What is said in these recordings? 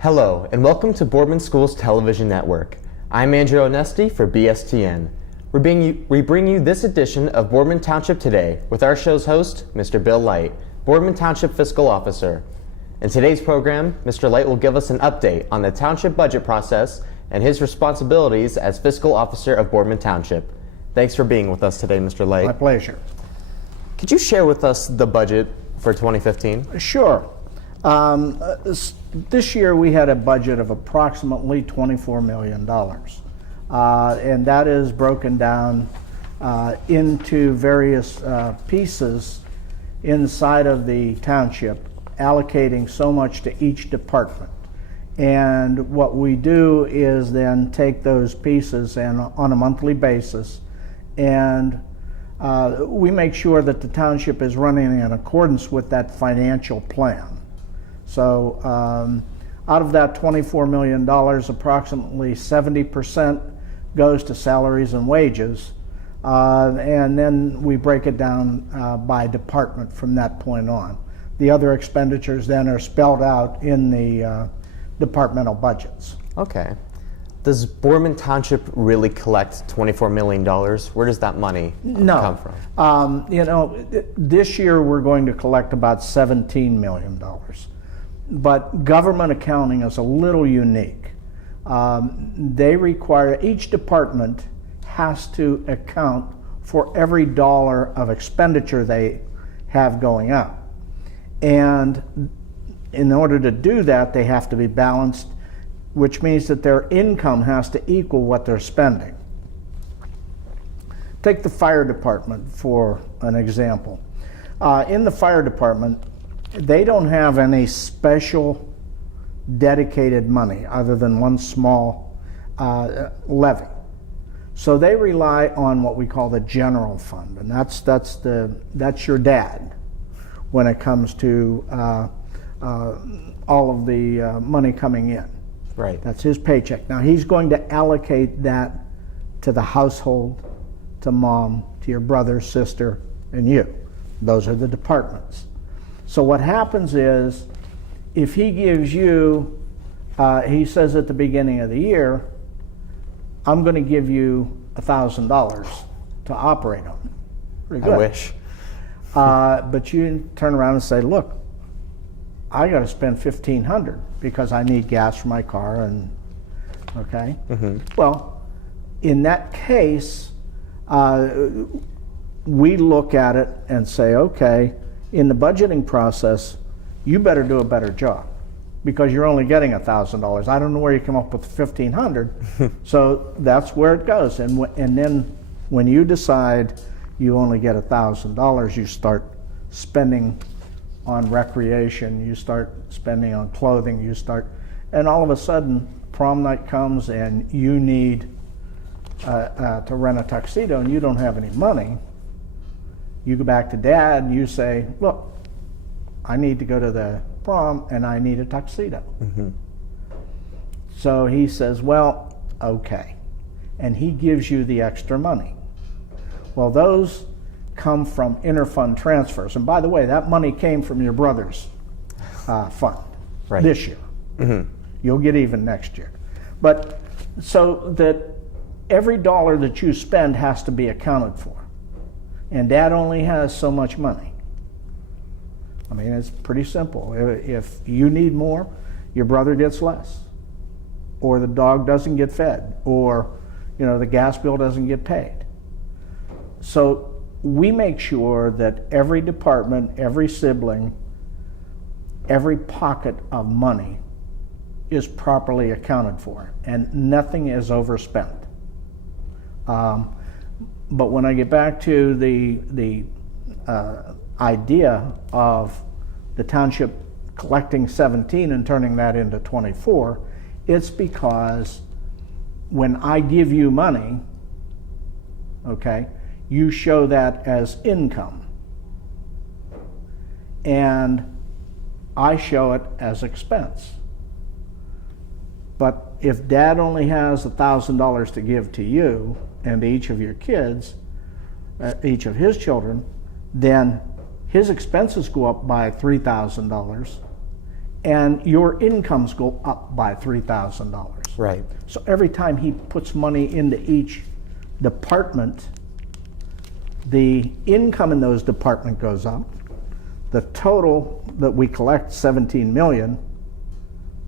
Hello, and welcome to Boardman School's Television Network. I'm Andrew Onesti for BSTN. We bring you this edition of Boardman Township Today with our show's host, Mr. Bill Light, Boardman Township Fiscal Officer. In today's program, Mr. Light will give us an update on the township budget process and his responsibilities as Fiscal Officer of Boardman Township. Thanks for being with us today, Mr. Light. My pleasure. Could you share with us the budget for 2015? Sure. This year we had a budget of approximately $24 million. And that is broken down into various pieces inside of the township, allocating so much to each department. And what we do is then take those pieces and on a monthly basis, and we make sure that the township is running in accordance with that financial plan. So out of that $24 million, approximately 70% goes to salaries and wages, and then we break it down by department from that point on. The other expenditures then are spelled out in the departmental budgets. Okay. Does Boardman Township really collect $24 million? Where does that money come from? This year we're going to collect about $17 million. But government accounting is a little unique. They require, each department has to account for every dollar of expenditure they have going out. And in order to do that, they have to be balanced, which means that their income has to equal what they're spending. Take the fire department for an example. In the fire department, they don't have any special dedicated money other than one small levy. So they rely on what we call the general fund, and that's your dad when it comes to all of the money coming in. Right. That's his paycheck. Now he's going to allocate that to the household, to mom, to your brother, sister, and you. Those are the departments. So what happens is, if he gives you, he says at the beginning of the year, I'm going to give you $1,000 to operate on. Pretty good. I wish. But you turn around and say, look, I got to spend $1,500 because I need gas for my car, and okay. Mm-hmm. Well, in that case, we look at it and say, okay, in the budgeting process, you better do a better job because you're only getting $1,000. I don't know where you come up with $1,500, so that's where it goes. And then when you decide you only get $1,000, you start spending on recreation, you start spending on clothing, and all of a sudden prom night comes and you need to rent a tuxedo and you don't have any money. You go back to dad and you say, look, I need to go to the prom and I need a tuxedo. Mm-hmm. So he says, well, okay. And he gives you the extra money. Well, those come from interfund transfers. And by the way, that money came from your brother's fund this year. Mm-hmm. You'll get even next year. But so that every dollar that you spend has to be accounted for. And dad only has so much money. I mean, it's pretty simple. If you need more, your brother gets less. Or the dog doesn't get fed. Or, the gas bill doesn't get paid. So we make sure that every department, every sibling, every pocket of money is properly accounted for, and nothing is overspent. But when I get back to the idea of the township collecting 17 and turning that into 24, it's because when I give you money, okay, you show that as income. And I show it as expense. But if dad only has $1,000 to give to you and to each of your kids, each of his children, then his expenses go up by $3,000 and your incomes go up by $3,000. Right. So every time he puts money into each department, the income in those departments goes up. The total that we collect, 17 million,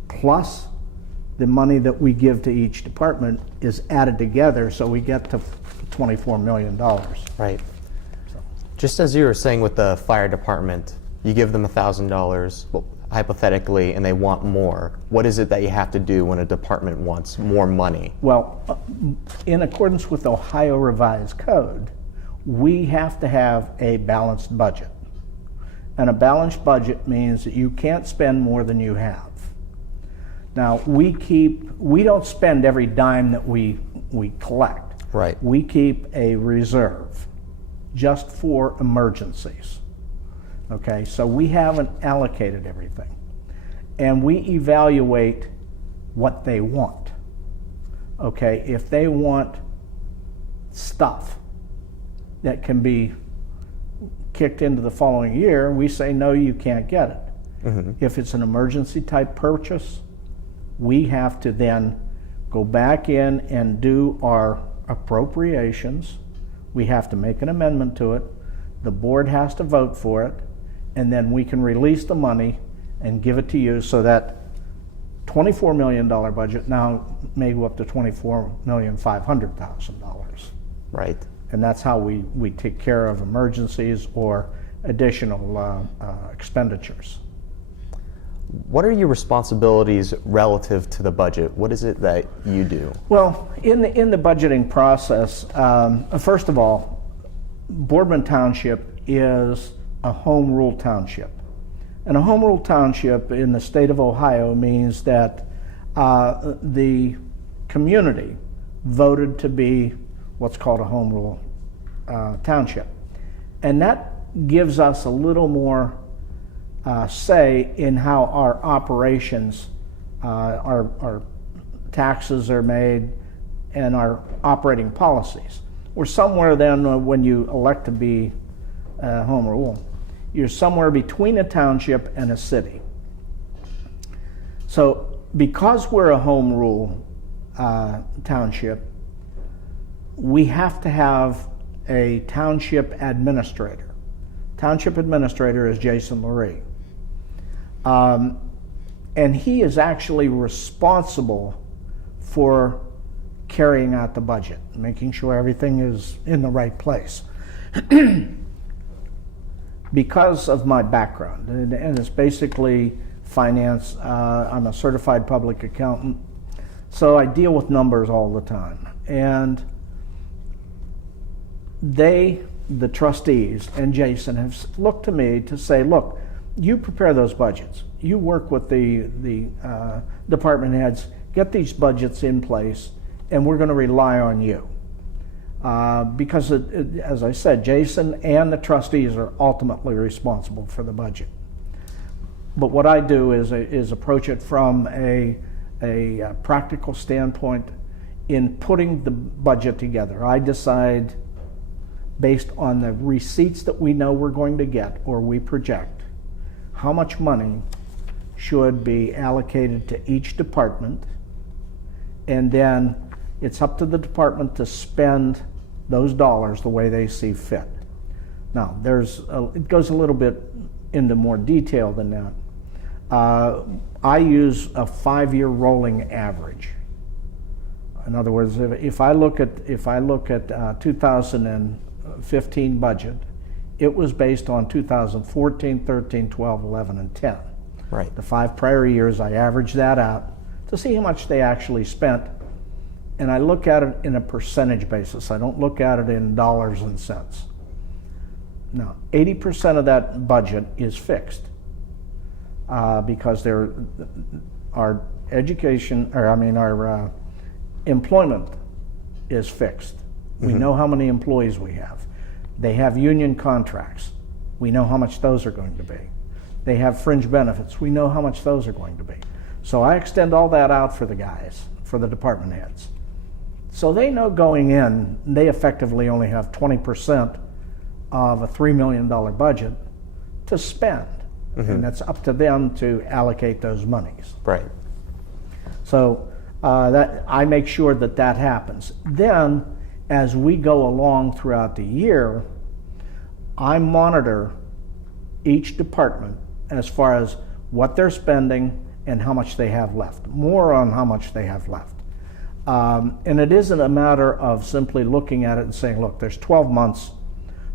plus the money that we give to each department is added together, so we get to $24 million. Right. Just as you were saying with the fire department, you give them $1,000, well, hypothetically, and they want more. What is it that you have to do when a department wants more money? Well, in accordance with Ohio Revised Code, we have to have a balanced budget. And a balanced budget means that you can't spend more than you have. Now, we don't spend every dime that we collect. Right. We keep a reserve just for emergencies. Okay, so we haven't allocated everything. And we evaluate what they want. Okay, if they want stuff that can be kicked into the following year, we say, no, you can't get it. Mm-hmm. If it's an emergency type purchase, we have to then go back in and do our appropriations. We have to make an amendment to it. The board has to vote for it, and then we can release the money and give it to you, so that $24 million budget now may go up to $24,500,000. Right. And that's how we take care of emergencies or additional expenditures. What are your responsibilities relative to the budget? What is it that you do? Well, in the budgeting process, first of all, Boardman Township is a home rule township. And a home rule township in the state of Ohio means that the community voted to be what's called a home rule township. And that gives us a little more say in how our operations, our taxes are made, and our operating policies. We're somewhere then, when you elect to be home rule, you're somewhere between a township and a city. So because we're a home rule township, we have to have a township administrator. Township administrator is Jason Lurie. And he is actually responsible for carrying out the budget, making sure everything is in the right place. Because of my background, and it's basically finance, I'm a certified public accountant, so I deal with numbers all the time. And the trustees and Jason have looked to me to say, look, you prepare those budgets. You work with the department heads, get these budgets in place, and we're going to rely on you. Because, as I said, Jason and the trustees are ultimately responsible for the budget. But what I do is approach it from a practical standpoint. In putting the budget together, I decide, based on the receipts that we know we're going to get or we project, how much money should be allocated to each department, and then it's up to the department to spend those dollars the way they see fit. Now, it goes a little bit into more detail than that. I use a 5-year rolling average. In other words, if I look at 2015 budget, it was based on 2014, 13, 12, 11, and 10. Right. The 5 prior years, I averaged that out to see how much they actually spent. And I look at it in a percentage basis. I don't look at it in dollars and cents. Now, 80% of that budget is fixed because our employment is fixed. We know how many employees we have. They have union contracts. We know how much those are going to be. They have fringe benefits. We know how much those are going to be. So I extend all that out for the guys, for the department heads. So they know going in, they effectively only have 20% of a $3 million budget to spend. and that's up to them to allocate those monies. Right. So that I make sure that that happens. Then, as we go along throughout the year, I monitor each department as far as what they're spending and how much they have left, more on how much they have left. And it isn't a matter of simply looking at it and saying, look, there's 12 months,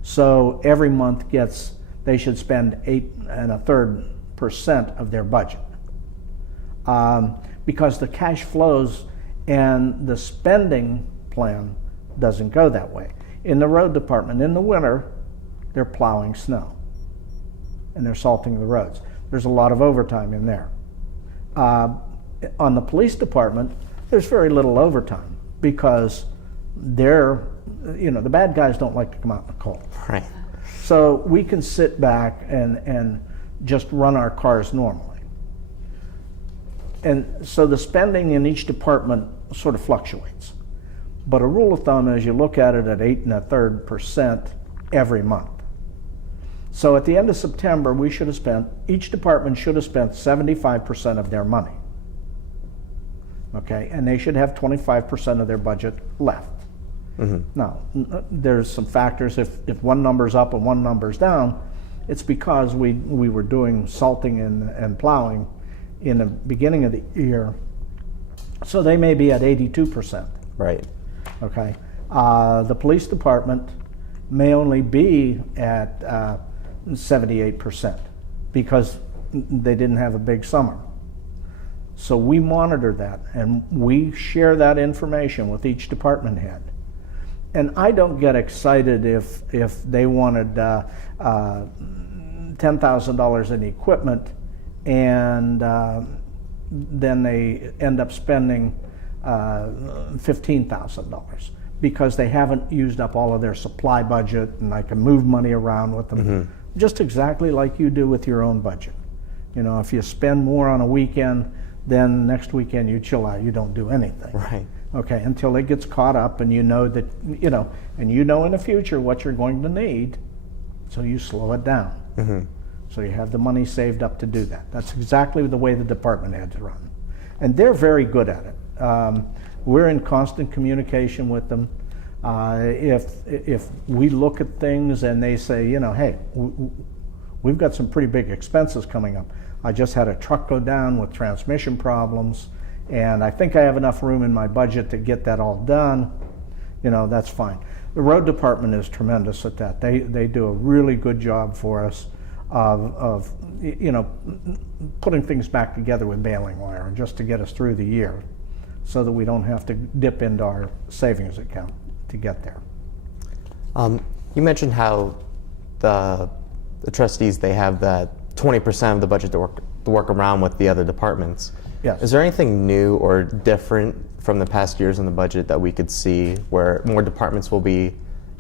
so every month they should spend 8 1/3% of their budget. Because the cash flows and the spending plan doesn't go that way. In the road department, in the winter, they're plowing snow and they're salting the roads. There's a lot of overtime in there. On the police department, there's very little overtime because the bad guys don't like to come out in the cold. Right. So we can sit back and just run our cars normally. And so the spending in each department sort of fluctuates. But a rule of thumb is you look at it at 8 1/3% every month. So at the end of September, each department should have spent 75% of their money. Okay, and they should have 25% of their budget left. Now, there's some factors. If one number's up and one number's down, it's because we were doing salting and plowing in the beginning of the year. So they may be at 82%. Right. Okay. The police department may only be at 78% because they didn't have a big summer. So we monitor that and we share that information with each department head. And I don't get excited if they wanted $10,000 in equipment and then they end up spending $15,000 because they haven't used up all of their supply budget and I can move money around with them. Just exactly like you do with your own budget. If you spend more on a weekend, then next weekend you chill out, you don't do anything. Right. Okay, until it gets caught up and you know that, and you know in the future what you're going to need, so you slow it down. So you have the money saved up to do that. That's exactly the way the department heads run. And they're very good at it. We're in constant communication with them. If we look at things and they say, hey, we've got some pretty big expenses coming up. I just had a truck go down with transmission problems, and I think I have enough room in my budget to get that all done. That's fine. The road department is tremendous at that. They do a really good job for us of putting things back together with baling wire just to get us through the year so that we don't have to dip into our savings account to get there. You mentioned how the trustees, they have that 20% of the budget to work around with the other departments. Yes. Is there anything new or different from the past years in the budget that we could see where more departments will be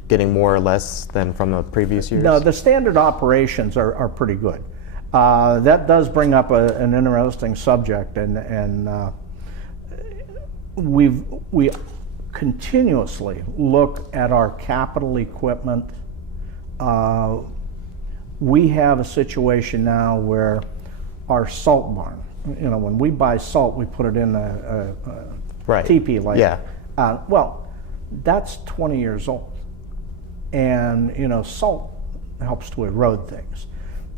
getting more or less than from the previous years? No, the standard operations are pretty good. That does bring up an interesting subject, and we continuously look at our capital equipment. We have a situation now where our salt barn, when we buy salt, we put it in a right. teepee like. Yeah. Well, that's 20 years old, and salt helps to erode things,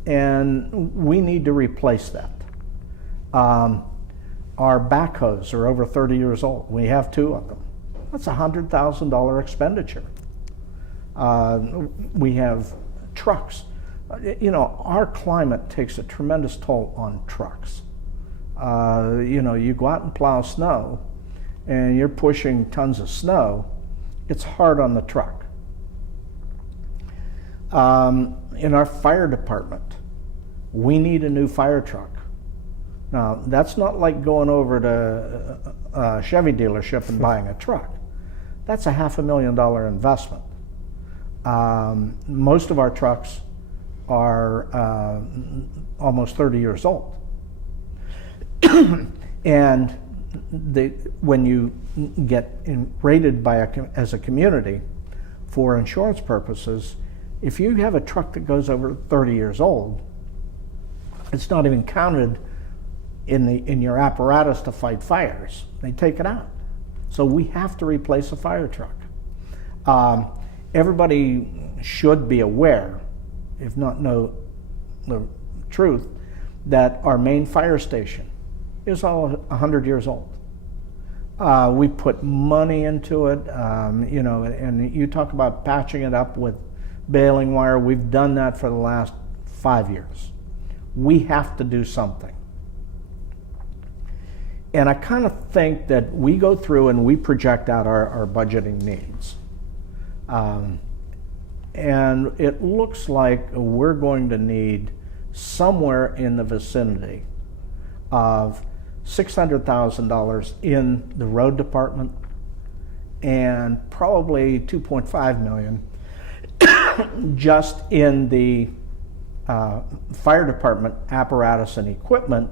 and we need to replace that. Our backhoes are over 30 years old. We have 2 of them. That's a $100,000 expenditure. We have trucks. Our climate takes a tremendous toll on trucks. You go out and plow snow and you're pushing tons of snow, it's hard on the truck. In our fire department, we need a new fire truck. Now, that's not like going over to a Chevy dealership and buying a truck. That's a $500,000 investment. Most of our trucks are almost 30 years old. And when you get rated as a community for insurance purposes, if you have a truck that goes over 30 years old, It's not even counted in your apparatus to fight fires. They take it out. So we have to replace a fire truck. Everybody should be aware, if not know the truth, that our main fire station is all 100 years old. We put money into it, and you talk about patching it up with baling wire. We've done that for the last 5 years. We have to do something. And I kind of think that we go through and we project out our budgeting needs. And it looks like we're going to need somewhere in the vicinity of $600,000 in the road department and probably $2.5 million just in the fire department apparatus and equipment.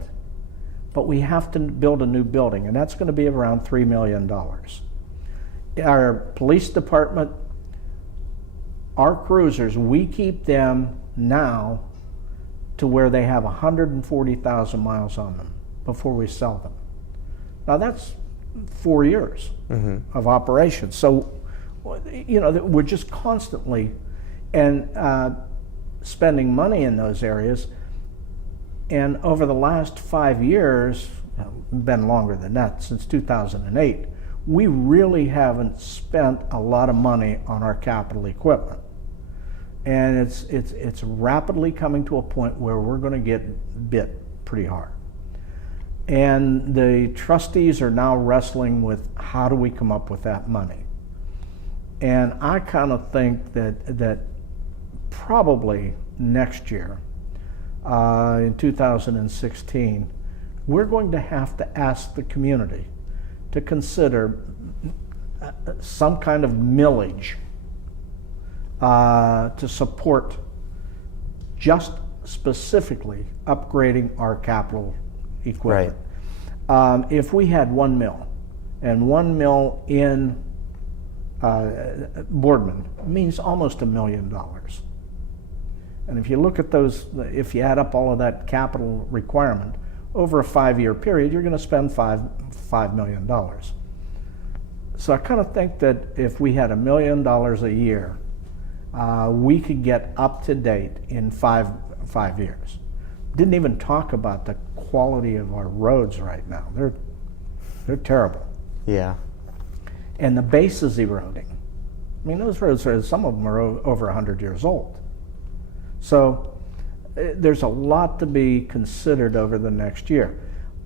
But we have to build a new building, and that's going to be around $3 million. Our police department, our cruisers, we keep them now to where they have 140,000 miles on them before we sell them. Now that's 4 years of operation. So, we're just constantly spending money in those areas. And over the last 5 years, been longer than that, since 2008, we really haven't spent a lot of money on our capital equipment. And it's rapidly coming to a point where we're going to get bit pretty hard. And the trustees are now wrestling with how do we come up with that money. And I kind of think that probably next year, in 2016, we're going to have to ask the community to consider some kind of millage to support just specifically upgrading our capital equipment. Right. If we had 1 mill, and 1 mill in Boardman means almost $1 million. And if you look at those, if you add up all of that capital requirement over a 5-year period, you're going to spend $5 million. So I kind of think that if we had $1 million a year, we could get up to date in five years. Didn't even talk about the quality of our roads right now. They're terrible. Yeah. And the base is eroding. I mean, those roads some of them are over 100 years old. So there's a lot to be considered over the next year.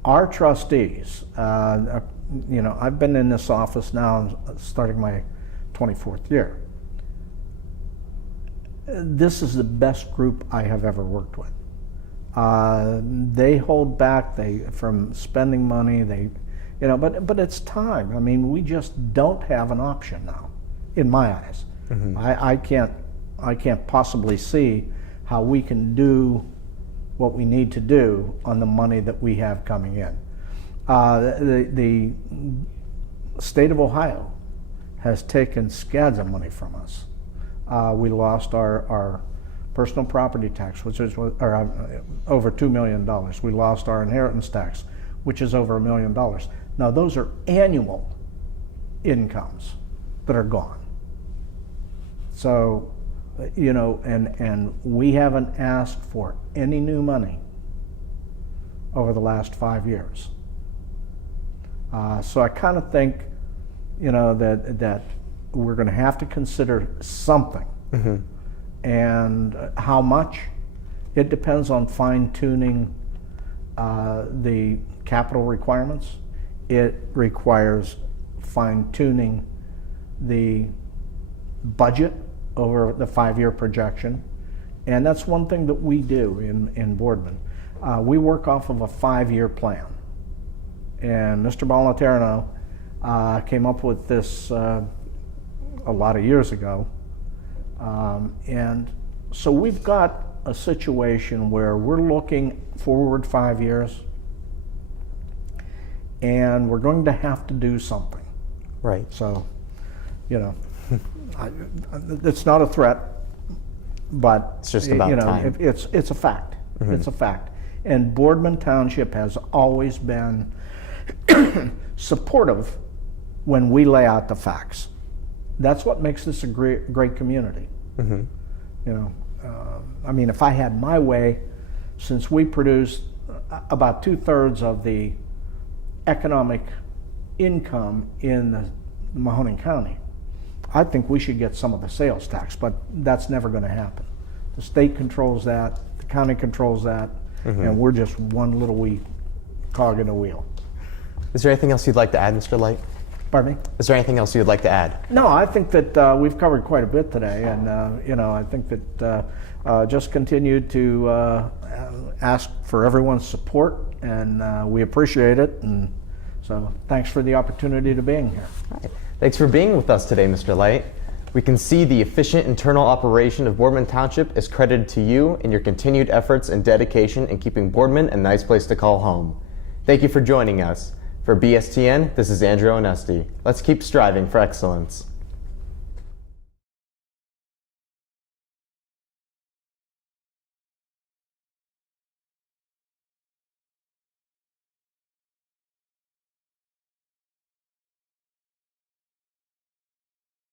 Our trustees, I've been in this office now starting my 24th year. This is the best group I have ever worked with. They hold back from spending money. But it's time. I mean, we just don't have an option now, in my eyes. Mm-hmm. I can't possibly see how we can do what we need to do on the money that we have coming in. The state of Ohio has taken scads of money from us. We lost our personal property tax, which is over $2 million. We lost our inheritance tax, which is over $1 million. Now those are annual incomes that are gone. So, and we haven't asked for any new money over the last 5 years. So I kind of think, that we're going to have to consider something. Mm-hmm. And how much? It depends on fine-tuning the capital requirements. It requires fine-tuning the budget over the 5-year projection. And that's one thing that we do in Boardman. We work off of a 5-year plan. And Mr. Balaterno came up with this a lot of years ago. And so we've got a situation where we're looking forward 5 years, and we're going to have to do something. Right. So, it's not a threat, but it's just about time. It's a fact. Mm-hmm. It's a fact. And Boardman Township has always been supportive when we lay out the facts. That's what makes this a great community. Mm-hmm. You know, I mean, if I had my way, since we produce about 2/3 of the economic income in the Mahoning County, I think we should get some of the sales tax, but that's never going to happen. The state controls that, the county controls that, and we're just one little wee cog in the wheel. Is there anything else you'd like to add, Mr. Light? Pardon me? Is there anything else you'd like to add? No, I think that we've covered quite a bit today, and you know, I think that just continue to ask for everyone's support, and we appreciate it. And so, thanks for the opportunity to being here. All right. Thanks for being with us today, Mr. Light. We can see the efficient internal operation of Boardman Township is credited to you and your continued efforts and dedication in keeping Boardman a nice place to call home. Thank you for joining us. For BSTN, this is Andrew Onesti. Let's keep striving for excellence.